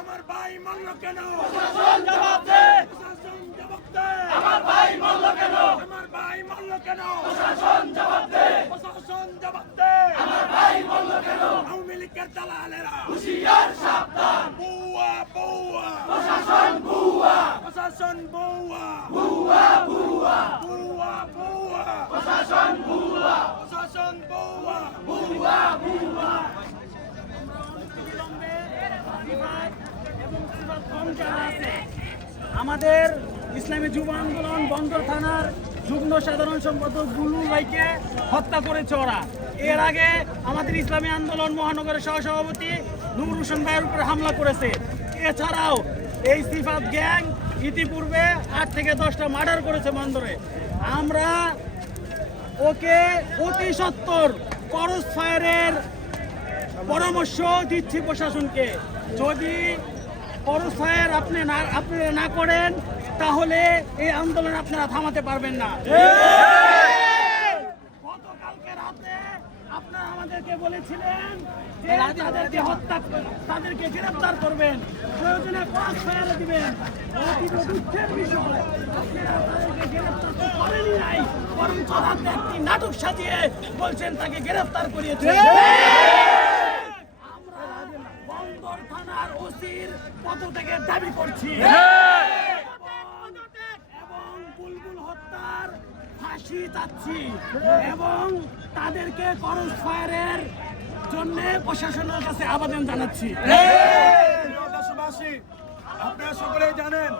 আমার ভাই মরল কেন? প্রশাসন জবাব দে। প্রশাসন জবাব দে। আমার ভাই মরল কেন? আমার ভাই মরল কেন? প্রশাসন জবাব দে। প্রশাসন জবাব দে। আমার ভাই মরল কেন? আওয়ামী লীগের দালালেরা হুঁশিয়ার সাবধান। বুয়া বুয়া প্রশাসন ভুয়া, প্রশাসন বুয়া ভুয়া ভুয়া, বুয়া বুয়া প্রশাসন ভুয়া, প্রশাসন বুয়া ভুয়া ভুয়া। আমাদের ইসলামী যুব আন্দোলন বন্দর থানার যুগ্ম সাধারণ সম্পাদক বুলু ভাইকে হত্যা করেছে ওরা। এর আগে আমাদের ইসলামী আন্দোলন মহানগরের সহসভাপতি নূর হোসেন ভাইয়ের উপরে হামলা করেছে। এছাড়াও এই সিফাত গ্যাং ইতিপূর্বে 8 থেকে 10টা মার্ডার করেছে বন্দরে। আমরা ওকে অতি সত্বর ক্রস ফায়ারের পরামর্শ দিচ্ছি প্রশাসনকে। যদি ক্রস ফায়ার আপনারা না করেন তাহলে এই আন্দোলন আপনারা থামাতে পারবেন না। গতকালকে রাতে আপনারা আমাদেরকে বলেছিলেন যে তাদেরকে গ্রেফতার করবেন, প্রয়োজনে ক্রস ফায়ার দিবেন। অতি দুঃখের বিষয়, আপনারা তাদেরকে গ্রেফতার তো করেনই নাই, বরং রাতে একটি নাটক সাজিয়ে বলছেন তাকে গ্রেফতার করিয়েছে। আমরা বন্দর থানার ওসির পদত্যাগের দাবি করছি এবং বুলবুল হত্যার ফাঁসি চাচ্ছি এবং তাদেরকে ক্রস ফায়ারের জন্য প্রশাসনের কাছে আবেদন জানাচ্ছি। দেশবাসী, আপনারা সকলেই জানেন